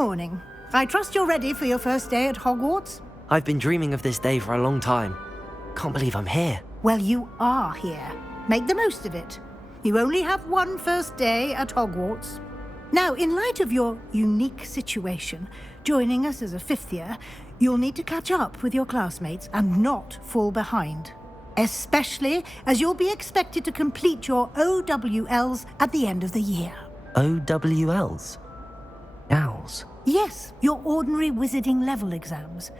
morning. I trust you're ready for your first day at Hogwarts? I've been dreaming of this day for a long time. Can't believe I'm here. Well, you are here. Make the most of it. You only have one first day at Hogwarts. Now, in light of your unique situation, joining us as a fifth year, you'll need to catch up with your classmates and not fall behind. Especially as you'll be expected to complete your OWLs at the end of the year. OWLs? Owls? Yes, your ordinary wizarding level exams.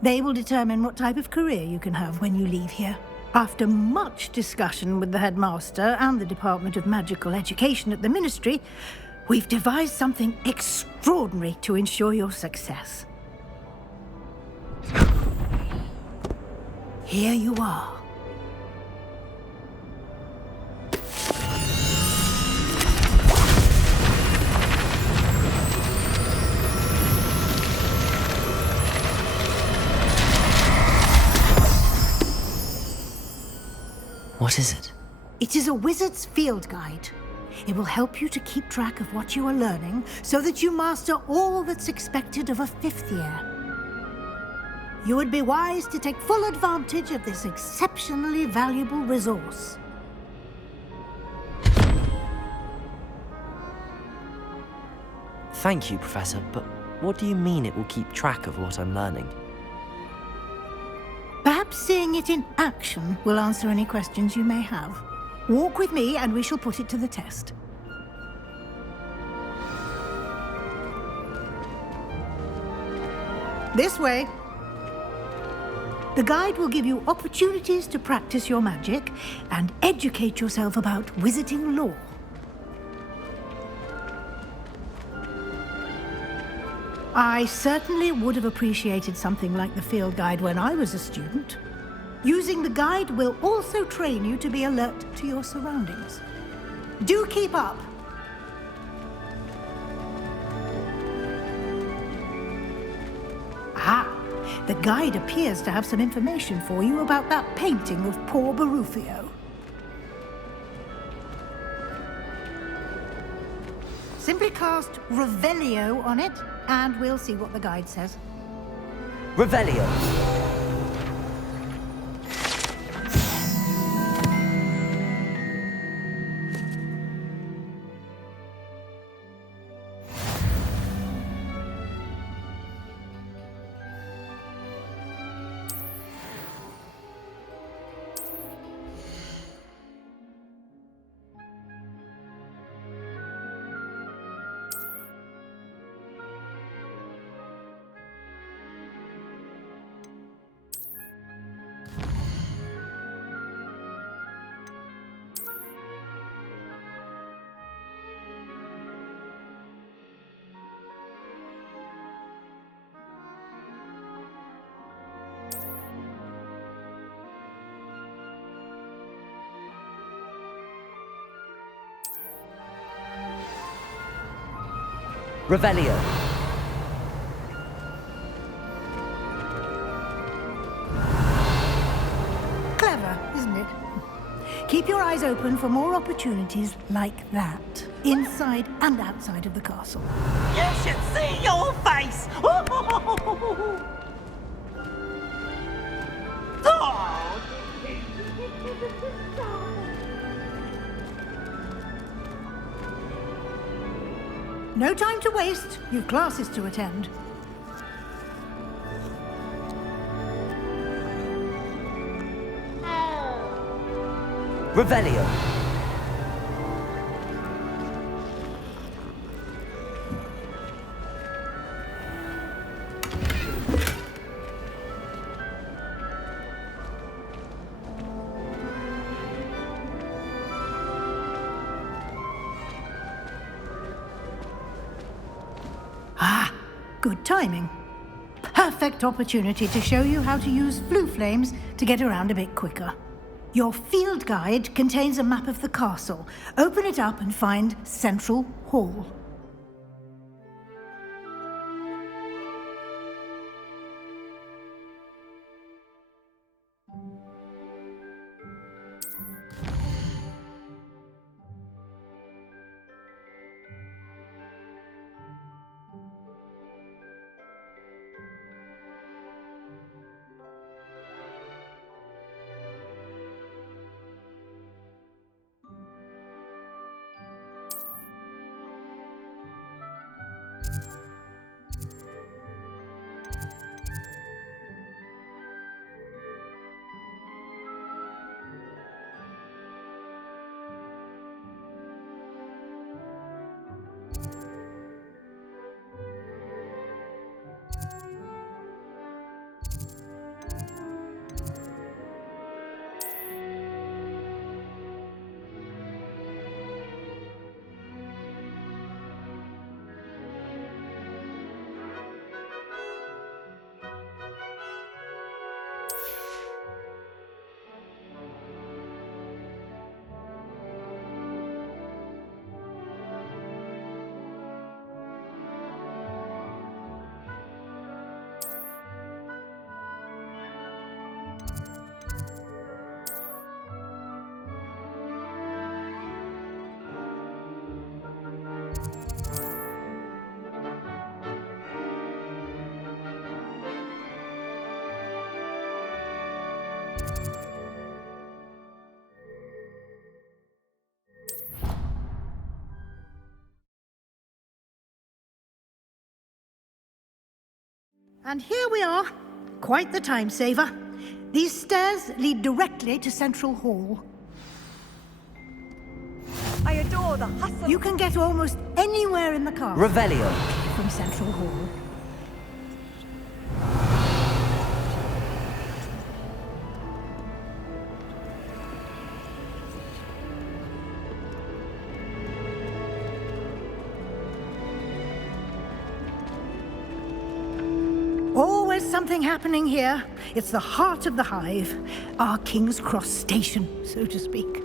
They will determine what type of career you can have when you leave here. After much discussion with the headmaster and the Department of Magical Education at the Ministry, we've devised something extraordinary to ensure your success. Here you are. What is it? It is a wizard's field guide. It will help you to keep track of what you are learning so that you master all that's expected of a fifth year. You would be wise to take full advantage of this exceptionally valuable resource. Thank you, Professor, but what do you mean it will keep track of what I'm learning? Perhaps seeing it in action will answer any questions you may have. Walk with me and we shall put it to the test. This way. The guide will give you opportunities to practice your magic and educate yourself about wizarding lore. I certainly would have appreciated something like the field guide when I was a student. Using the guide will also train you to be alert to your surroundings. Do keep up! Aha! The guide appears to have some information for you about that painting of poor Barufio. Simply cast Revelio on it, and we'll see what the guide says. Revelio! Revelio. Clever, isn't it? Keep your eyes open for more opportunities like that, inside and outside of the castle. You should see your face! Oh! No time to waste. You've classes to attend. Revelio. Good timing. Perfect opportunity to show you how to use flue flames to get around a bit quicker. Your field guide contains a map of the castle. Open it up and find Central Hall. And here we are. Quite the time saver. These stairs lead directly to Central Hall. I adore the hustle. You can get almost anywhere in the castle Revelio. from Central Hall. Always something happening here. It's the heart of the hive, our King's Cross station, so to speak.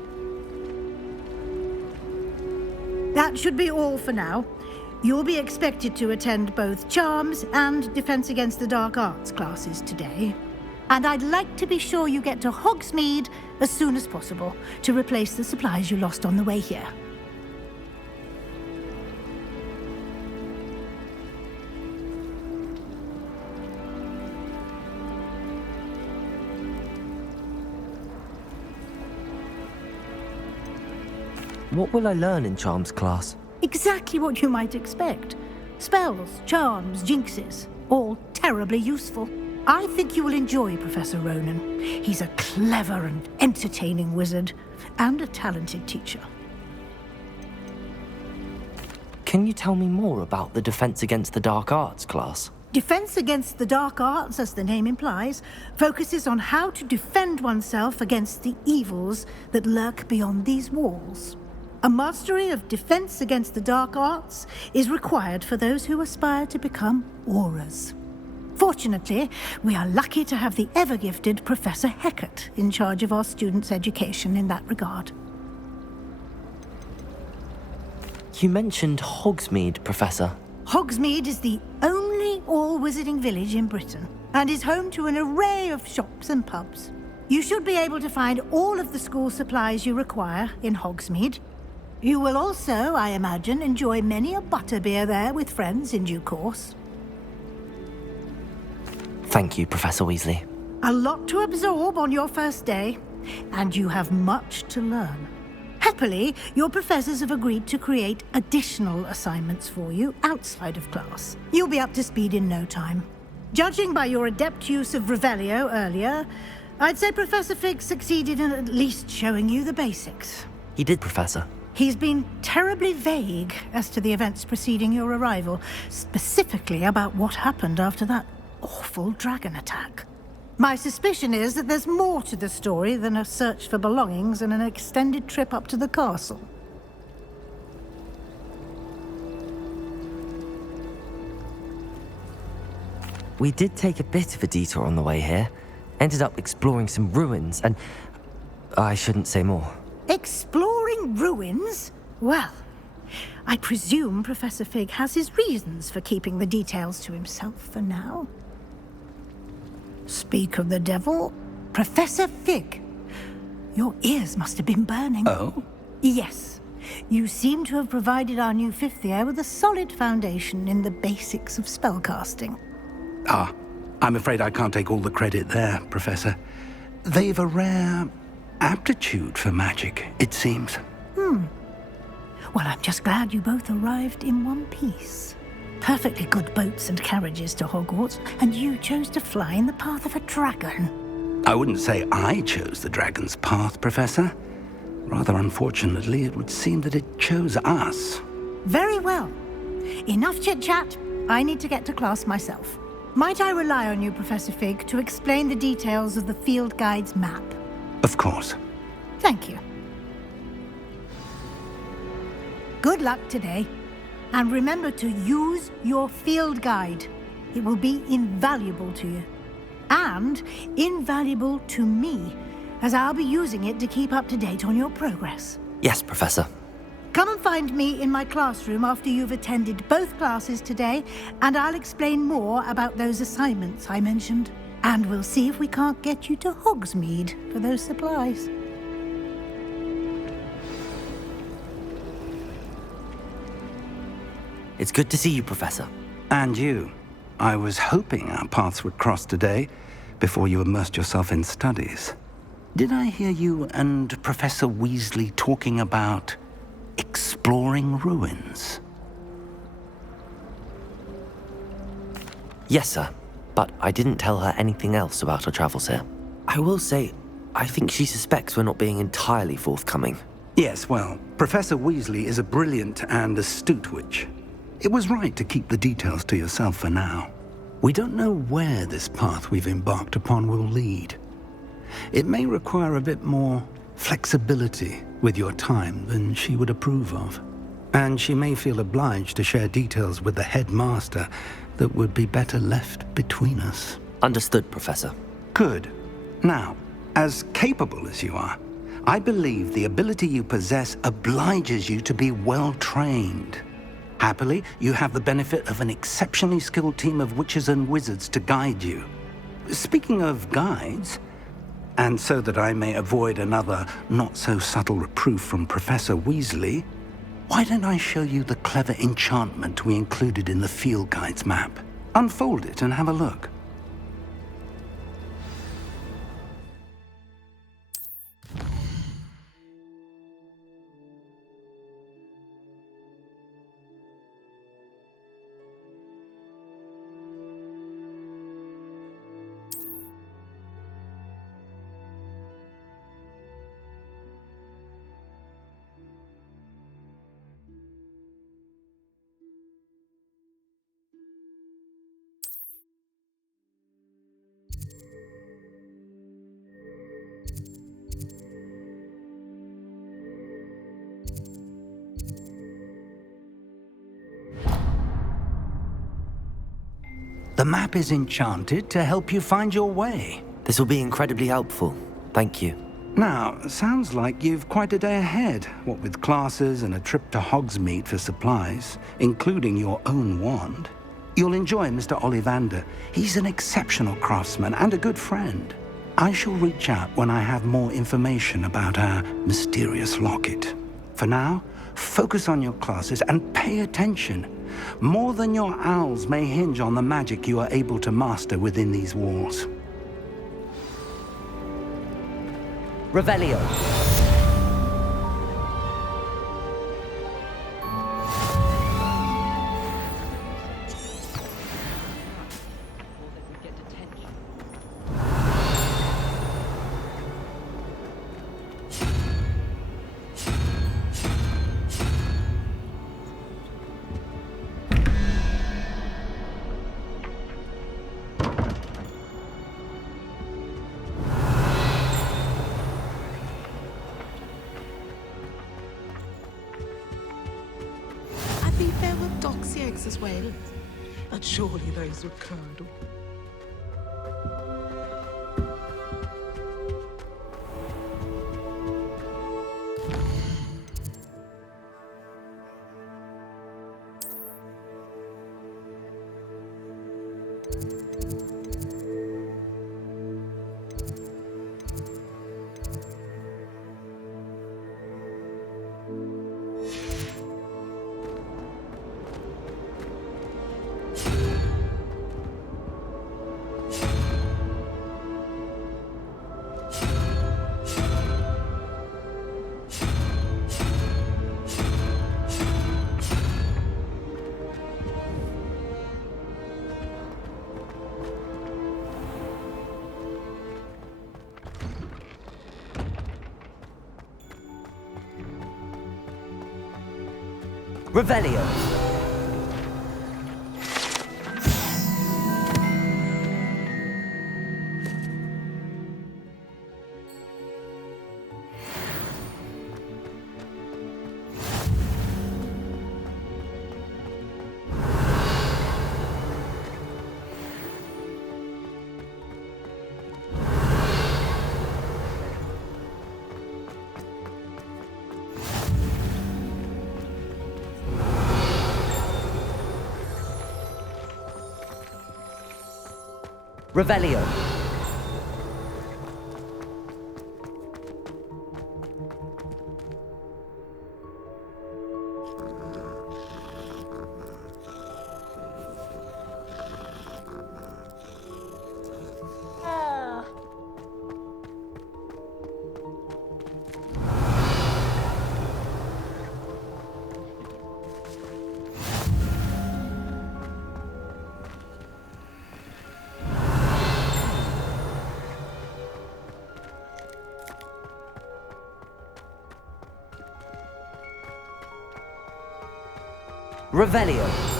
That should be all for now. You'll be expected to attend both Charms and Defense Against the Dark Arts classes today. And I'd like to be sure you get to Hogsmeade as soon as possible to replace the supplies you lost on the way here. What will I learn in Charms class? Exactly what you might expect. Spells, charms, jinxes, all terribly useful. I think you will enjoy Professor Ronan. He's a clever and entertaining wizard, and a talented teacher. Can you tell me more about the Defense Against the Dark Arts class? Defense Against the Dark Arts, as the name implies, focuses on how to defend oneself against the evils that lurk beyond these walls. A mastery of Defense Against the Dark Arts is required for those who aspire to become Aurors. Fortunately, we are lucky to have the ever-gifted Professor Hecat in charge of our students' education in that regard. You mentioned Hogsmeade, Professor. Hogsmeade is the only all-wizarding village in Britain and is home to an array of shops and pubs. You should be able to find all of the school supplies you require in Hogsmeade. You will also, I imagine, enjoy many a butterbeer there with friends in due course. Thank you, Professor Weasley. A lot to absorb on your first day, and you have much to learn. Happily, your professors have agreed to create additional assignments for you outside of class. You'll be up to speed in no time. Judging by your adept use of Revelio earlier, I'd say Professor Fig succeeded in at least showing you the basics. He did, Professor. He's been terribly vague as to the events preceding your arrival, specifically about what happened after that awful dragon attack. My suspicion is that there's more to the story than a search for belongings and an extended trip up to the castle. We did take a bit of a detour on the way here. Ended up exploring some ruins and... I shouldn't say more. Exploring ruins? Well, I presume Professor Fig has his reasons for keeping the details to himself for now. Speak of the devil, Professor Fig. Your ears must have been burning. Oh? Yes. You seem to have provided our new fifth year with a solid foundation in the basics of spellcasting. Ah, I'm afraid I can't take all the credit there, Professor. They've a rare aptitude for magic, it seems. Well, I'm just glad you both arrived in one piece. Perfectly good boats and carriages to Hogwarts, and you chose to fly in the path of a dragon. I wouldn't say I chose the dragon's path, Professor. Rather unfortunately, it would seem that it chose us. Very well. Enough chit-chat. I need to get to class myself. Might I rely on you, Professor Fig, to explain the details of the field guide's map? Of course. Thank you. Good luck today. And remember to use your field guide. It will be invaluable to you. And invaluable to me, as I'll be using it to keep up to date on your progress. Yes, Professor. Come and find me in my classroom after you've attended both classes today, and I'll explain more about those assignments I mentioned. And we'll see if we can't get you to Hogsmeade for those supplies. It's good to see you, Professor. And you. I was hoping our paths would cross today, before you immersed yourself in studies. Did I hear you and Professor Weasley talking about exploring ruins? Yes, sir. but I didn't tell her anything else about our travels here. I will say, I think she suspects we're not being entirely forthcoming. Yes, well, Professor Weasley is a brilliant and astute witch. It was right to keep the details to yourself for now. We don't know where this path we've embarked upon will lead. It may require a bit more flexibility with your time than she would approve of. And she may feel obliged to share details with the headmaster that would be better left between us. Understood, Professor. Good. Now, as capable as you are, I believe the ability you possess obliges you to be well-trained. Happily, you have the benefit of an exceptionally skilled team of witches and wizards to guide you. Speaking of guides, and so that I may avoid another not-so-subtle reproof from Professor Weasley, why don't I show you the clever enchantment we included in the field guide's map? Unfold it and have a look. The map is enchanted to help you find your way. This will be incredibly helpful. Thank you. Now, sounds like you've quite a day ahead, what with classes and a trip to Hogsmeade for supplies, including your own wand. You'll enjoy Mr. Ollivander. He's an exceptional craftsman and a good friend. I shall reach out when I have more information about our mysterious locket. For now, focus on your classes and pay attention. More than your owls may hinge on the magic you are able to master within these walls. Revelio. As well, but surely those would curdle. Revelio. Revelio. Revelio.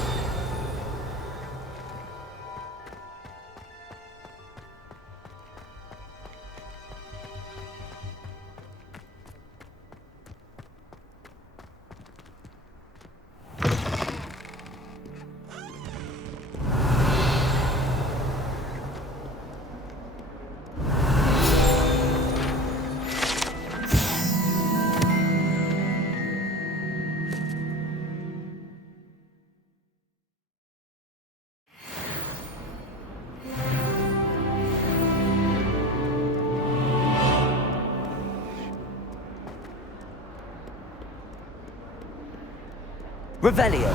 Revelio.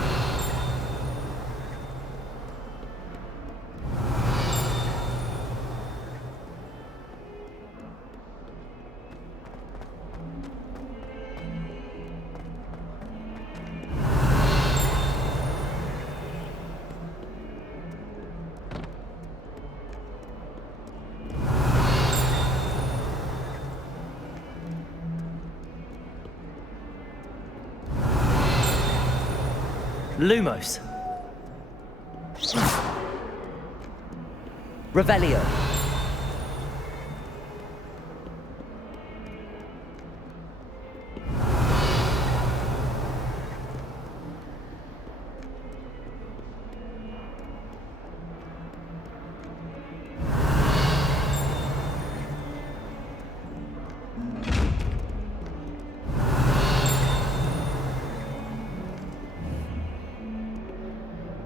Lumos. Revelio.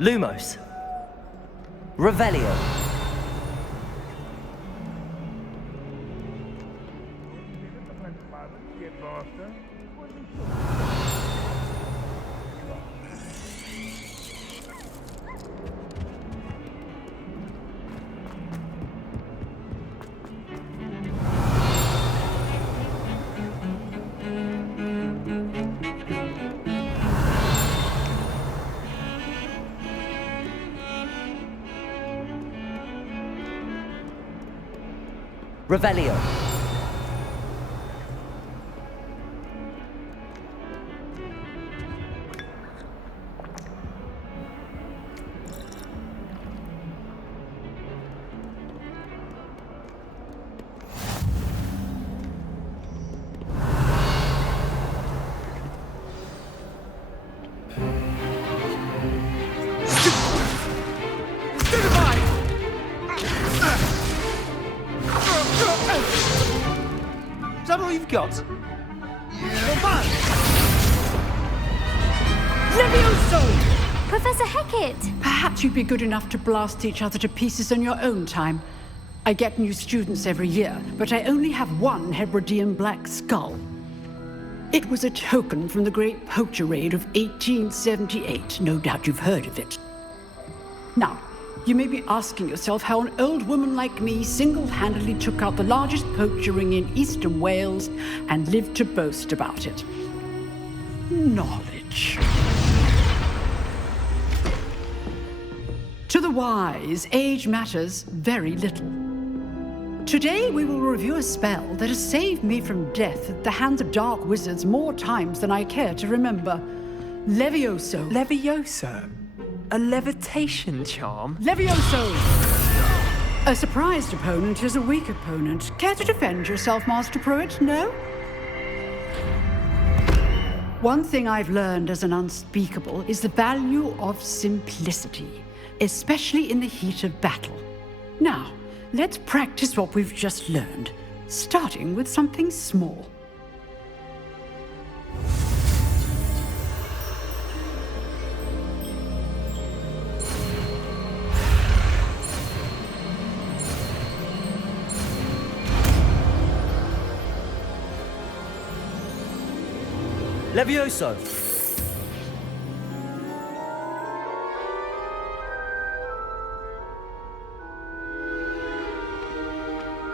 Lumos. Revelio. Revelio. Is that all you've got? Levioso! Professor Hecat! Perhaps you'd be good enough to blast each other to pieces on your own time. I get new students every year, but I only have one Hebridean black skull. It was a token from the Great Poacher Raid of 1878. No doubt you've heard of it. Now, you may be asking yourself how an old woman like me single-handedly took out the largest poacher ring in eastern Wales and lived to boast about it. Knowledge. To the wise, age matters very little. Today we will review a spell that has saved me from death at the hands of dark wizards more times than I care to remember. Levioso. Levioso? A levitation charm? Levioso! A surprised opponent is a weak opponent. Care to defend yourself, Master Pruitt? No? One thing I've learned as an unspeakable is the value of simplicity, especially in the heat of battle. Now, let's practice what we've just learned, starting with something small. Levioso.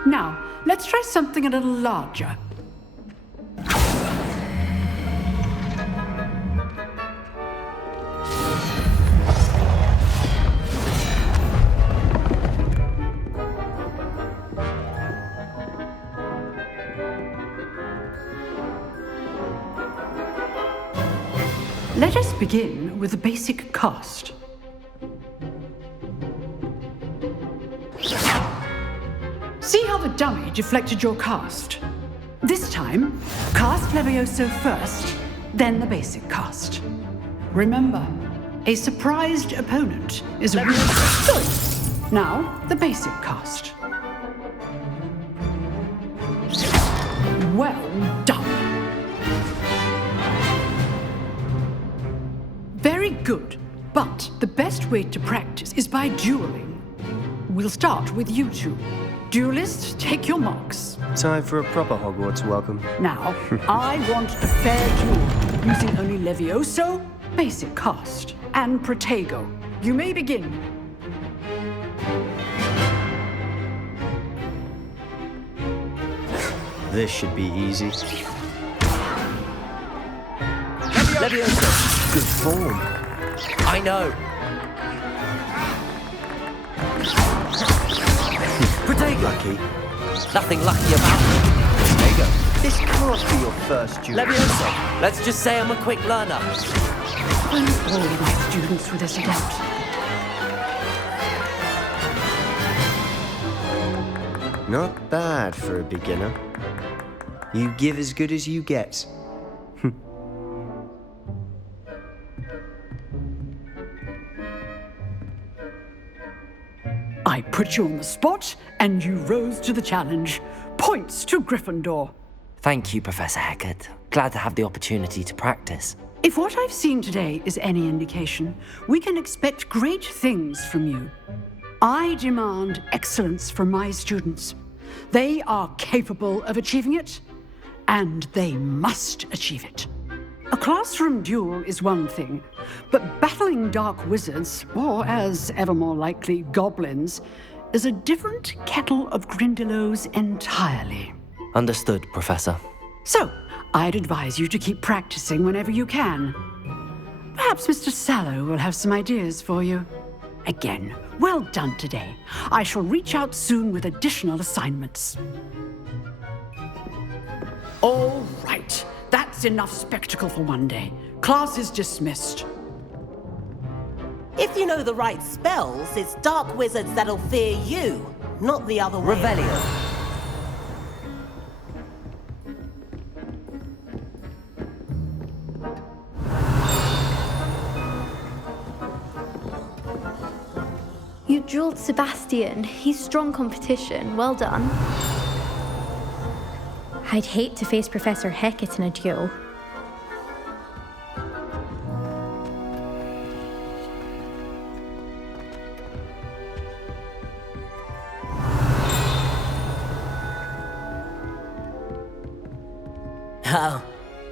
Now, let's try something a little larger. Let us begin with the basic cast. See how the dummy deflected your cast? This time, cast Levioso first, then the basic cast. Remember, a surprised opponent is a real... Good. Now, the basic cast. Well done. Very good, but the best way to practice is by dueling. We'll start with you two. Duelists, take your marks. Time for a proper Hogwarts welcome. Now, I want a fair duel, using only Levioso, basic cast, and Protego. You may begin. This should be easy. Levioso! Good form. I know! Protego! Lucky. Nothing lucky about it. Protego. This can't be your first duel. Levioso! Let's just say I'm a quick learner. All my students with this attempt. Not bad for a beginner. You give as good as you get. I put you on the spot, and you rose to the challenge. Points to Gryffindor. Thank you, Professor Hecat. Glad to have the opportunity to practice. If what I've seen today is any indication, we can expect great things from you. I demand excellence from my students. They are capable of achieving it, and they must achieve it. A classroom duel is one thing, but battling dark wizards, or as ever more likely, goblins, is a different kettle of Grindylows entirely. Understood, Professor. So, I'd advise you to keep practicing whenever you can. Perhaps Mr. Sallow will have some ideas for you. Again, well done today. I shall reach out soon with additional assignments. All right. That's enough spectacle for one day. Class is dismissed. If you know the right spells, it's dark wizards that'll fear you, not the other way. Revelio. You dueled Sebastian. He's strong competition. Well done. I'd hate to face Professor Hecat in a duel. Oh,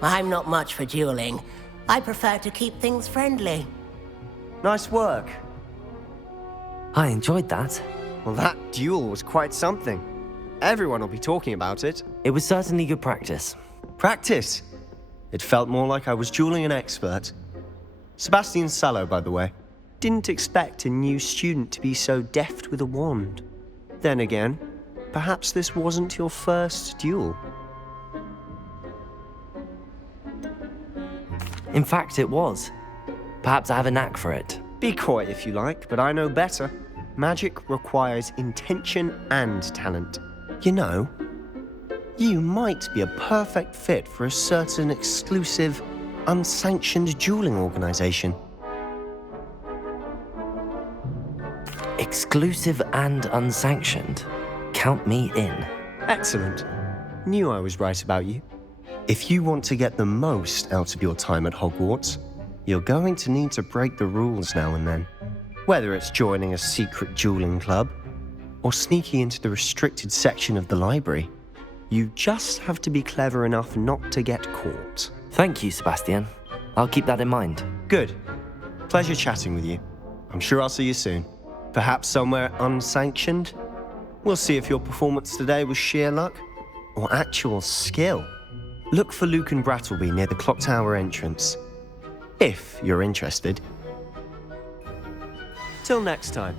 I'm not much for dueling. I prefer to keep things friendly. Nice work. I enjoyed that. Well, that duel was quite something. Everyone will be talking about it. It was certainly good practice. Practice? It felt more like I was dueling an expert. Sebastian Sallow, by the way. Didn't expect a new student to be so deft with a wand. Then again, perhaps this wasn't your first duel. In fact, it was. Perhaps I have a knack for it. Be coy if you like, but I know better. Magic requires intention and talent. You know, you might be a perfect fit for a certain exclusive, unsanctioned dueling organization. Exclusive and unsanctioned. Count me in. Excellent. Knew I was right about you. If you want to get the most out of your time at Hogwarts, you're going to need to break the rules now and then. Whether it's joining a secret dueling club, or sneaking into the restricted section of the library, you just have to be clever enough not to get caught. Thank you, Sebastian. I'll keep that in mind. Good. Pleasure chatting with you. I'm sure I'll see you soon. Perhaps somewhere unsanctioned? We'll see if your performance today was sheer luck or actual skill. Look for Luke and Brattleby near the clock tower entrance, if you're interested. Till next time.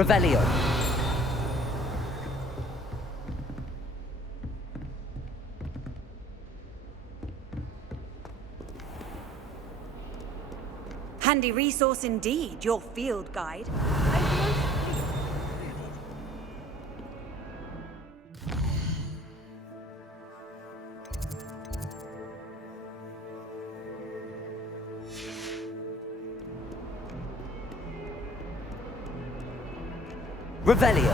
Revelio. Handy resource indeed, your field guide. Revelio.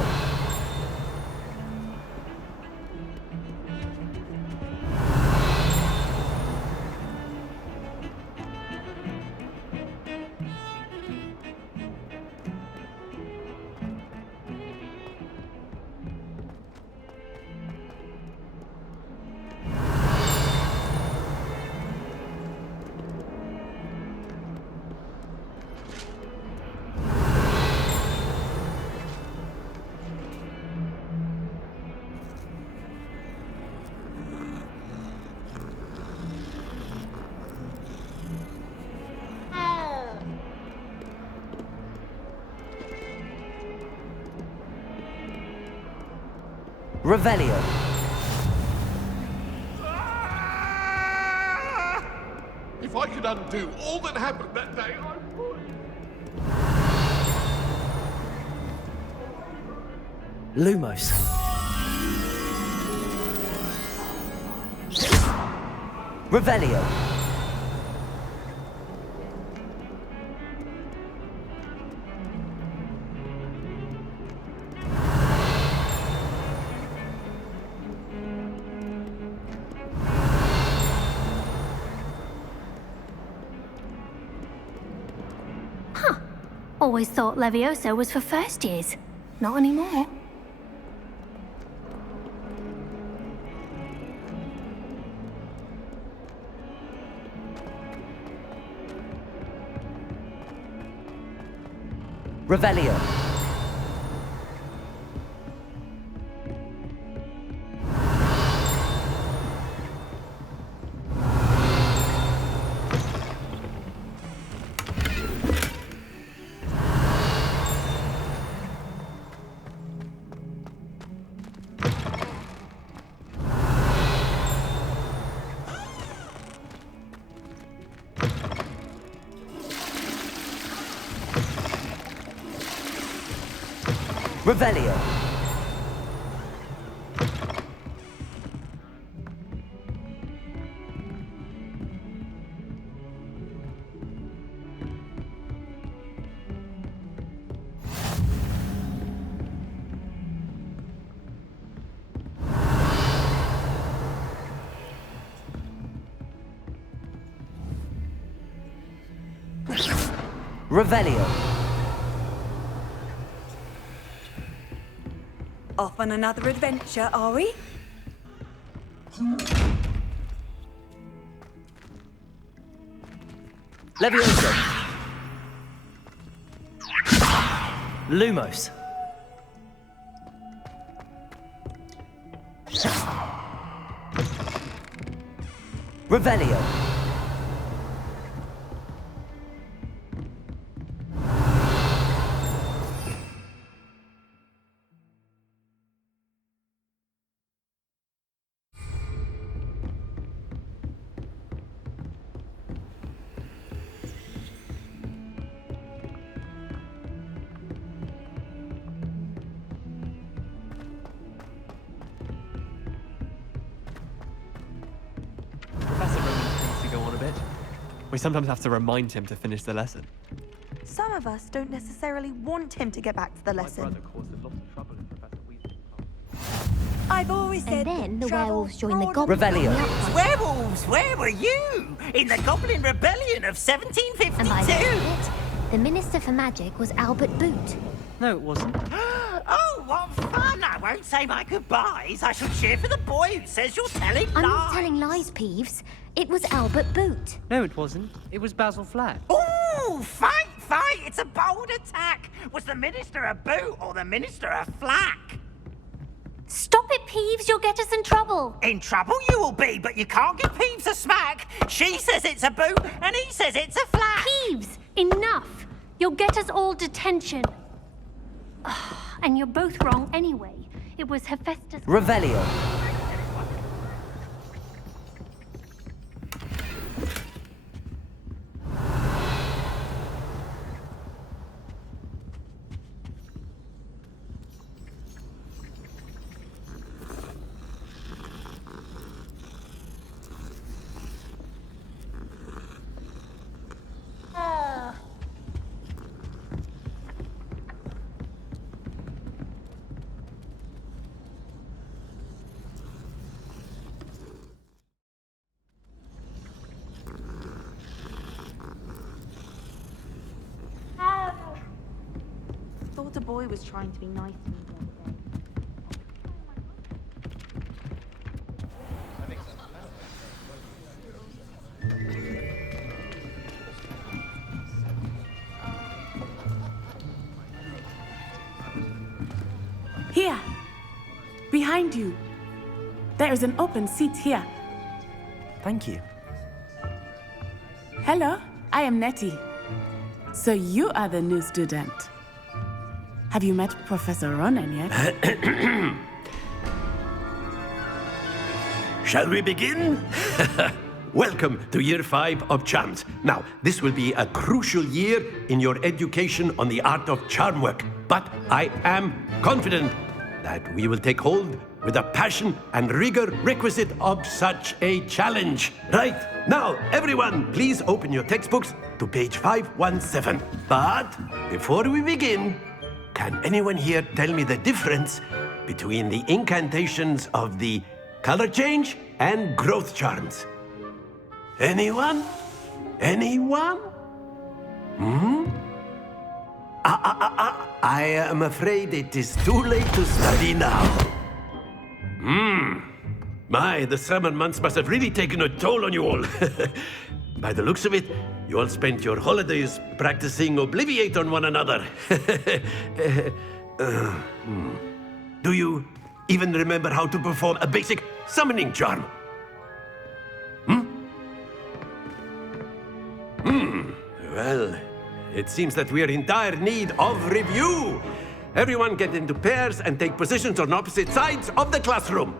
Revelio. If I could undo all that happened that day, I would. Lumos. Revelio. Always thought Levioso was for first years. Not anymore. Revelio. Revelio. Revelio. Off on another adventure, are we? Levioso. Lumos. Revelio. Professor Roman tends to go on a bit. We sometimes have to remind him to finish the lesson. Some of us don't necessarily want him to get back to the My lesson. brother caused a lot of trouble in Professor Weasley's class. I've always said. And then the travel werewolves joined the broad- goblins. Revelio. Werewolves, where were you? In the Goblin Rebellion of And by the end 1752? of it, the Minister for Magic was Albert Boot. No, it wasn't. Oh, what fun! I won't say my goodbyes. I shall cheer for the boy who says you're telling I'm lies. not telling lies, Peeves. It was Albert Boot. No, it wasn't. It was Basil Flat. Ooh, fight, fight! It's a bold attack. Was the Minister a boot or the Minister a flack? Stop it, Peeves. You'll get us in trouble. In trouble you will be, but you can't give Peeves a smack. She says it's a boot, and he says it's a flack. Peeves, enough. You'll get us all detention. And you're both wrong anyway. It was Hephaestus. Revelio. Thought a boy was trying to be nice to me the other day. Here! Behind you! There is an open seat here. Thank you. Hello, I am Nettie. So you are the new student. Have you met Professor Ronan yet? Shall we begin? Welcome to Year 5 of Charms. Now, this will be a crucial year in your education on the art of charm work. But I am confident that we will take hold with the passion and rigor requisite of such a challenge. Right, now, everyone, please open your textbooks to page 517. But before we begin, can anyone here tell me the difference between the incantations of the color change and growth charms? Anyone? Anyone? I am afraid it is too late to study now. My, the summer months must have really taken a toll on you all. By the looks of it, you all spent your holidays practicing Obliviate on one another. Do you even remember how to perform a basic summoning charm? Well, it seems that we are in dire need of review. Everyone get into pairs and take positions on opposite sides of the classroom.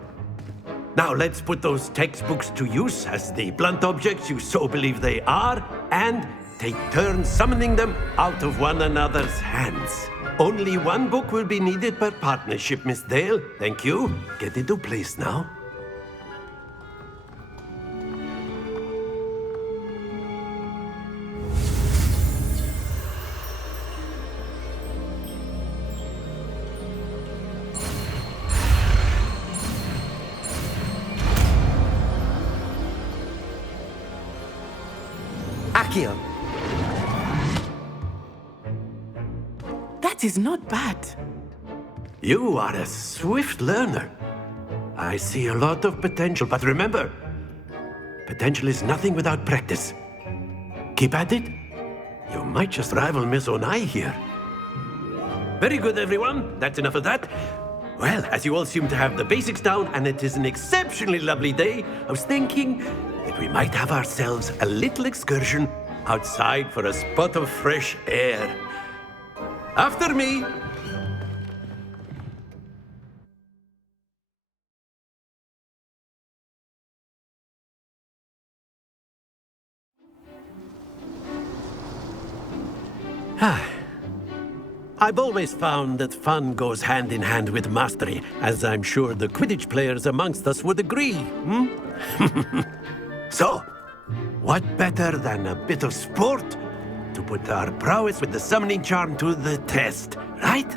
Now let's put those textbooks to use as the blunt objects you so believe they are, and take turns summoning them out of one another's hands. Only one book will be needed per partnership, Miss Dale. Thank you. Get into place now. Accio. That is not bad. You are a swift learner. I see a lot of potential, but remember, potential is nothing without practice. Keep at it. You might just rival Miss Onai here. Very good, everyone. That's enough of that. Well, as you all seem to have the basics down, and it is an exceptionally lovely day, I was thinking that we might have ourselves a little excursion outside for a spot of fresh air. After me. I've always found that fun goes hand in hand with mastery, as I'm sure the Quidditch players amongst us would agree. So, what better than a bit of sport to put our prowess with the summoning charm to the test, right?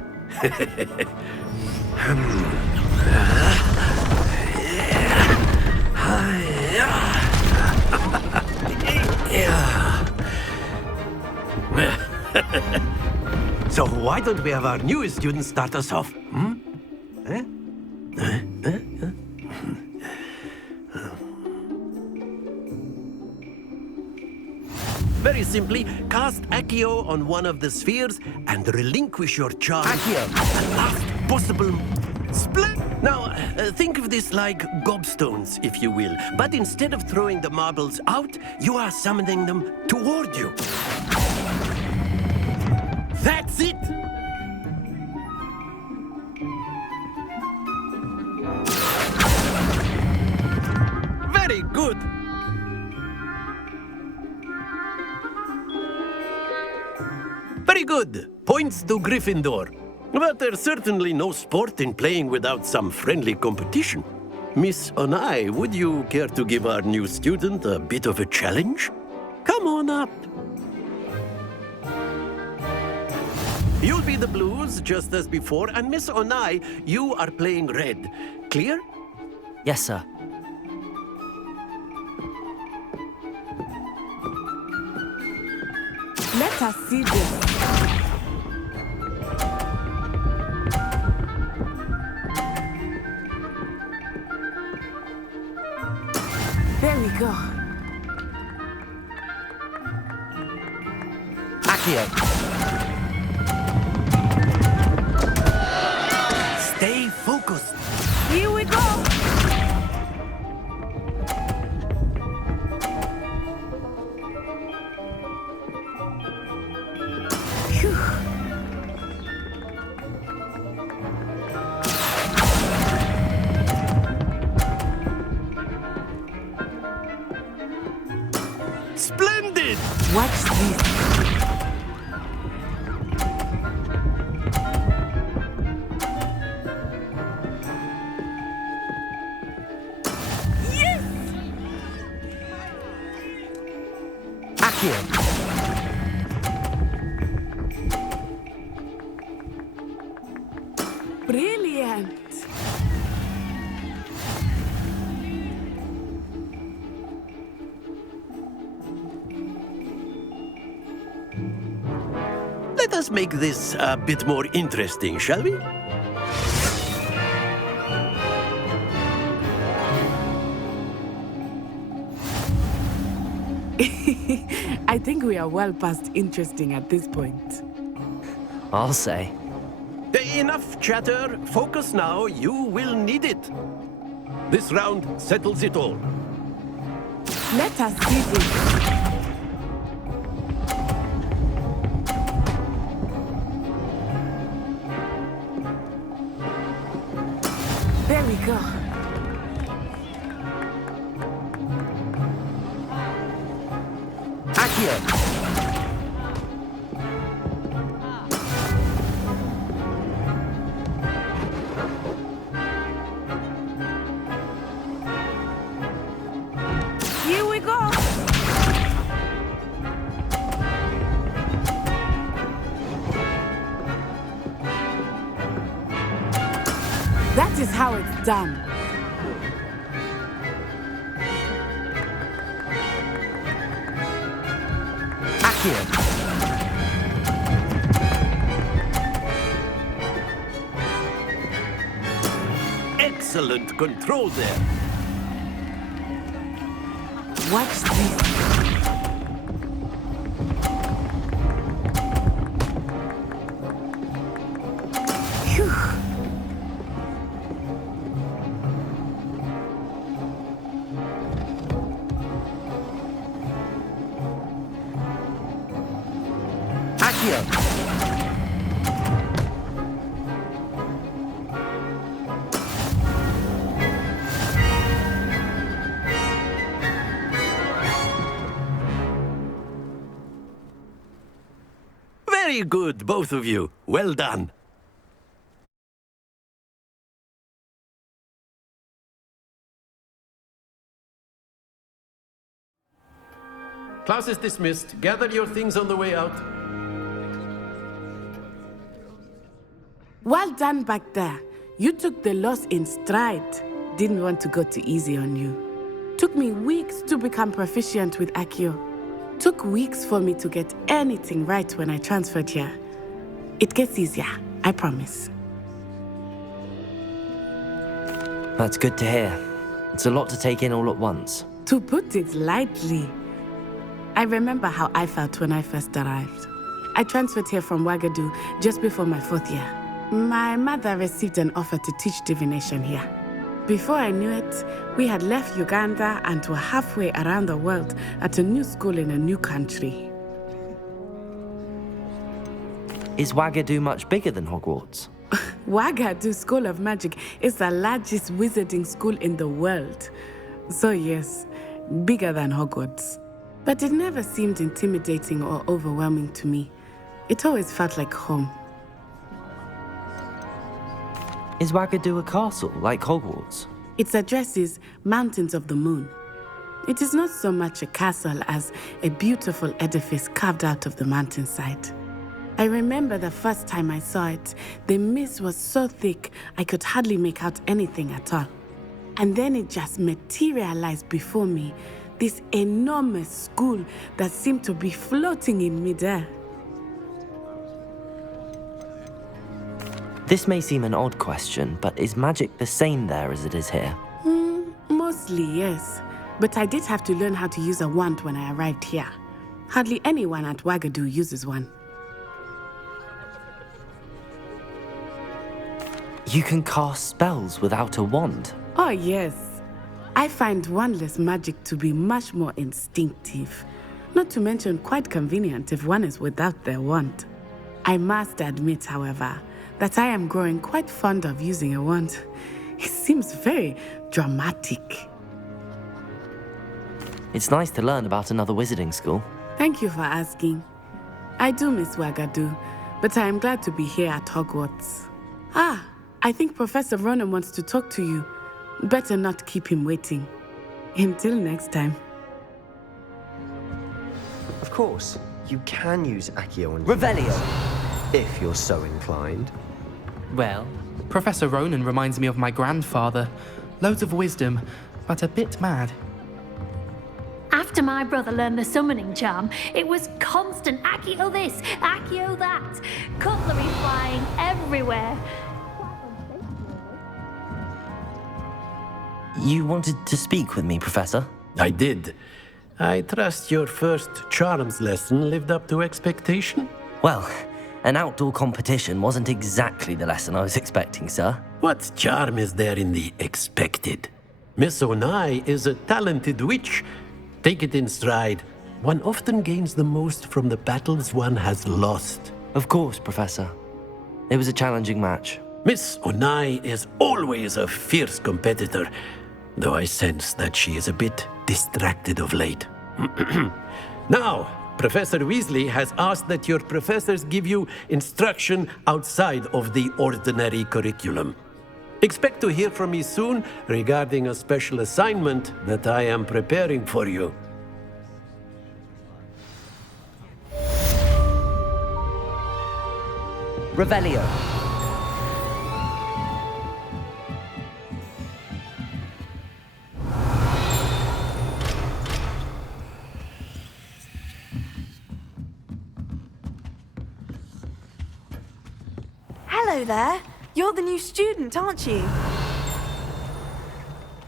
So why don't we have our newest student start us off? Very simply, cast Accio on one of the spheres and relinquish your charm. Accio! At the last possible split. Now, think of this like gobstones, if you will. But instead of throwing the marbles out, you are summoning them toward you. That's it! good. Very good. Points to Gryffindor. But there's certainly no sport in playing without some friendly competition. Miss Onai, would you care to give our new student a bit of a challenge? Come on up. You'll be the blues, just as before, and Miss Onai, you are playing red. Clear? Yes, sir. Let us see this. There we go. Accio. Stay focused. Here we go. Phew. Splendid! Watch this. Yes! Accio. Brilliant. Let us make this a bit more interesting, shall we? I think we are well past interesting at this point. I'll say. Enough chatter. Focus now. You will need it. This round settles it all. Let us see this. There we go. Accio. Here we go. That is how it's done. Accio. Excellent control there. Watch this. Phew. Accio. Very good, both of you. Well done. Class is dismissed. Gather your things on the way out. Well done back there. You took the loss in stride. Didn't want to go too easy on you. Took me weeks to become proficient with Accio. Took weeks for me to get anything right when I transferred here. It gets easier, I promise. That's good to hear. It's a lot to take in all at once. To put it lightly, I remember how I felt when I first arrived. I transferred here from Wagadu just before my 4th year. My mother received an offer to teach divination here. Before I knew it, we had left Uganda and were halfway around the world at a new school in a new country. Is Wagadu much bigger than Hogwarts? Wagadu School of Magic is the largest wizarding school in the world. So yes, bigger than Hogwarts. But it never seemed intimidating or overwhelming to me. It always felt like home. Is Wagadu a castle like Hogwarts? Its address is Mountains of the Moon. It is not so much a castle as a beautiful edifice carved out of the mountainside. I remember the first time I saw it, the mist was so thick I could hardly make out anything at all. And then it just materialized before me, this enormous school that seemed to be floating in midair. This may seem an odd question, but is magic the same there as it is here? Mostly, yes. But I did have to learn how to use a wand when I arrived here. Hardly anyone at Wagadu uses one. You can cast spells without a wand? Oh, yes. I find wandless magic to be much more instinctive. Not to mention quite convenient if one is without their wand. I must admit, however, that I am growing quite fond of using a wand. It seems very dramatic. It's nice to learn about another wizarding school. Thank you for asking. I do miss Wagadu, but I am glad to be here at Hogwarts. I think Professor Ronan wants to talk to you. Better not keep him waiting. Until next time. Of course, you can use Accio on Revelio! If you're so inclined. Well, Professor Ronan reminds me of my grandfather. Loads of wisdom, but a bit mad. After my brother learned the summoning charm, it was constant Accio this, Accio that. Cutlery flying everywhere. You wanted to speak with me, Professor? I did. I trust your first charms lesson lived up to expectation? Well, an outdoor competition wasn't exactly the lesson I was expecting, sir. What charm is there in the expected? Miss Onai is a talented witch. Take it in stride. One often gains the most from the battles one has lost. Of course, Professor. It was a challenging match. Miss Onai is always a fierce competitor, though I sense that she is a bit distracted of late. Now, Professor Weasley has asked that your professors give you instruction outside of the ordinary curriculum. Expect to hear from me soon regarding a special assignment that I am preparing for you. Revelio. Hello there. You're the new student, aren't you?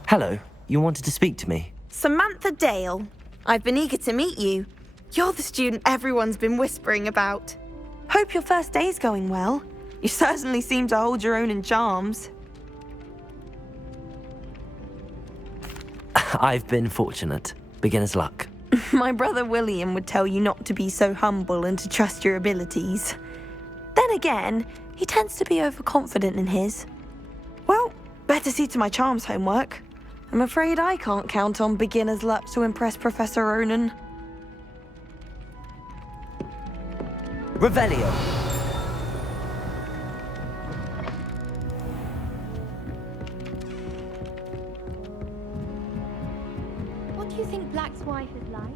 Hello. You wanted to speak to me? Samantha Dale. I've been eager to meet you. You're the student everyone's been whispering about. Hope your first day's going well. You certainly seem to hold your own in charms. I've been fortunate. Beginner's luck. My brother William would tell you not to be so humble and to trust your abilities. Then again, he tends to be overconfident in his. Well, better see to my charms homework. I'm afraid I can't count on beginner's luck to impress Professor Ronan. Revelio. What do you think Black's wife is like?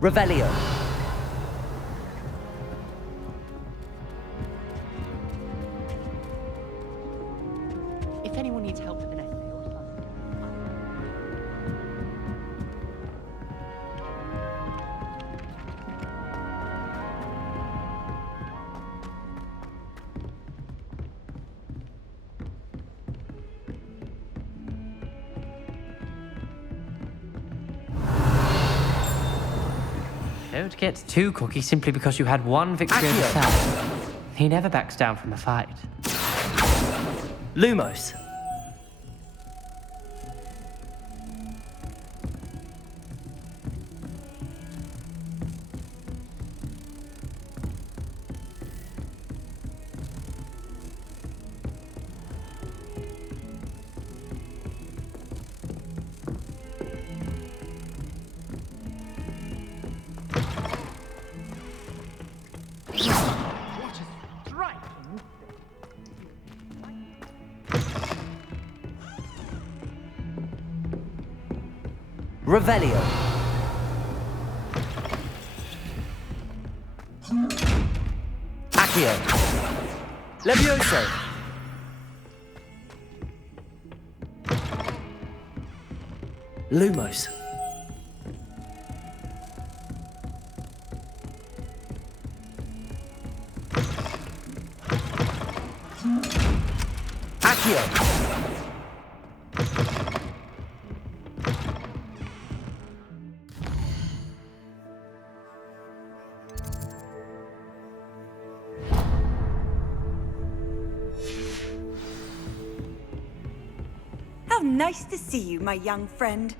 Revelio. If anyone needs help with an essay or something. Don't get too cocky simply because you had one victory over Sam. He never backs down from a fight. Lumos. Revelio. Accio. Levioso. Lumos. Accio. How nice to see you, my young friend.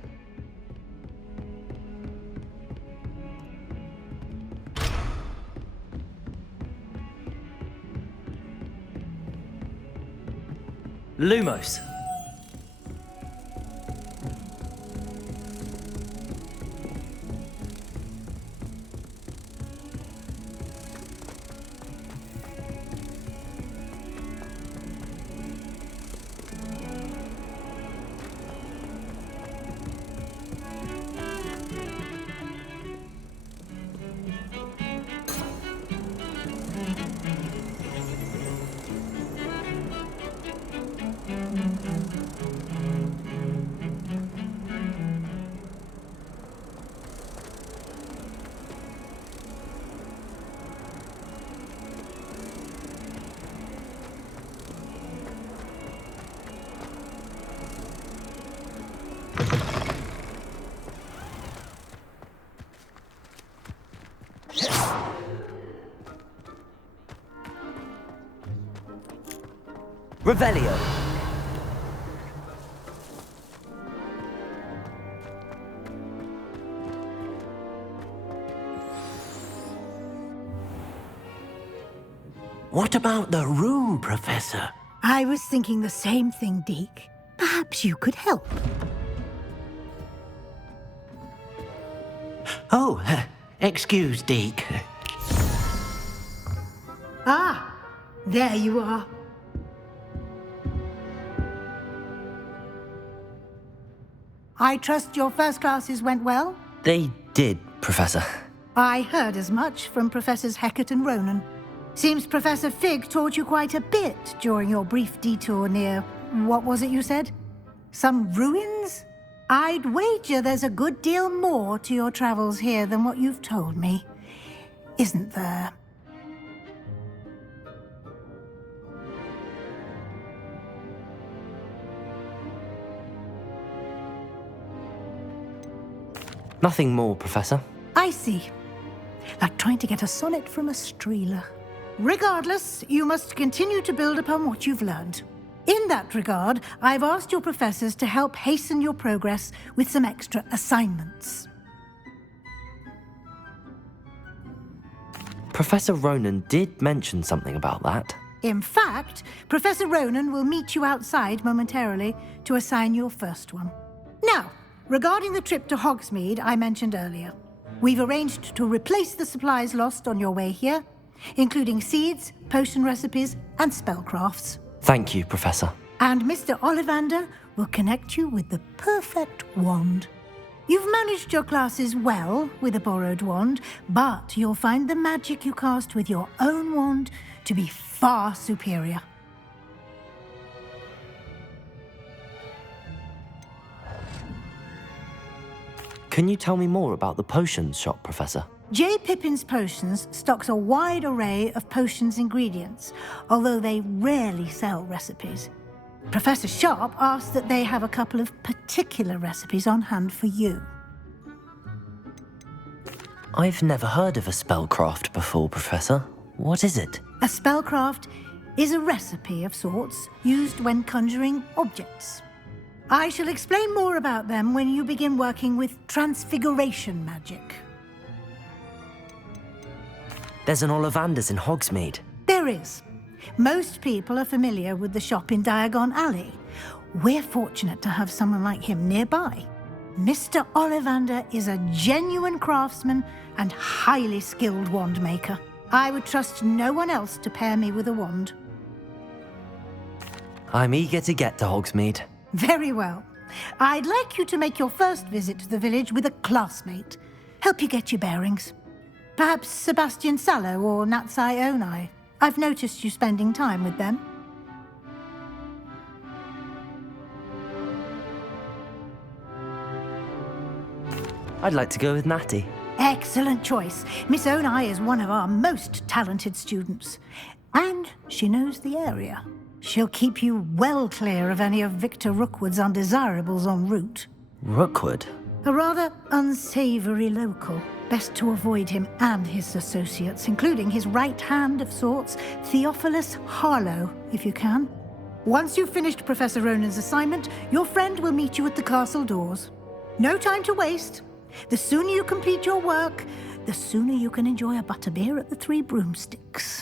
Lumos. Revelio. What about the room, Professor? I was thinking the same thing, Deke. Perhaps you could help. Oh, excuse, Deke. Ah, there you are. I trust your first classes went well? They did, Professor. I heard as much from Professors Hecat and Ronan. Seems Professor Fig taught you quite a bit during your brief detour near... what was it you said? Some ruins? I'd wager there's a good deal more to your travels here than what you've told me. Isn't there? Nothing more, Professor. I see. Like trying to get a sonnet from a streeler. Regardless, you must continue to build upon what you've learned. In that regard, I've asked your professors to help hasten your progress with some extra assignments. Professor Ronan did mention something about that. In fact, Professor Ronan will meet you outside momentarily to assign your first one. Now, regarding the trip to Hogsmeade I mentioned earlier, we've arranged to replace the supplies lost on your way here, including seeds, potion recipes, and spellcrafts. Thank you, Professor. And Mr. Ollivander will connect you with the perfect wand. You've managed your classes well with a borrowed wand, but you'll find the magic you cast with your own wand to be far superior. Can you tell me more about the potions shop, Professor? J. Pippin's Potions stocks a wide array of potions ingredients, although they rarely sell recipes. Professor Sharp asked that they have a couple of particular recipes on hand for you. I've never heard of a spellcraft before, Professor. What is it? A spellcraft is a recipe of sorts used when conjuring objects. I shall explain more about them when you begin working with transfiguration magic. There's an Ollivander's in Hogsmeade. There is. Most people are familiar with the shop in Diagon Alley. We're fortunate to have someone like him nearby. Mr. Ollivander is a genuine craftsman and highly skilled wand maker. I would trust no one else to pair me with a wand. I'm eager to get to Hogsmeade. Very well. I'd like you to make your first visit to the village with a classmate. Help you get your bearings. Perhaps Sebastian Sallow or Natsai Onai. I've noticed you spending time with them. I'd like to go with Natty. Excellent choice. Miss Onai is one of our most talented students. And she knows the area. She'll keep you well clear of any of Victor Rookwood's undesirables en route. Rookwood? A rather unsavory local. Best to avoid him and his associates, including his right hand of sorts, Theophilus Harlow, if you can. Once you've finished Professor Ronan's assignment, your friend will meet you at the castle doors. No time to waste. The sooner you complete your work, the sooner you can enjoy a butterbeer at the Three Broomsticks.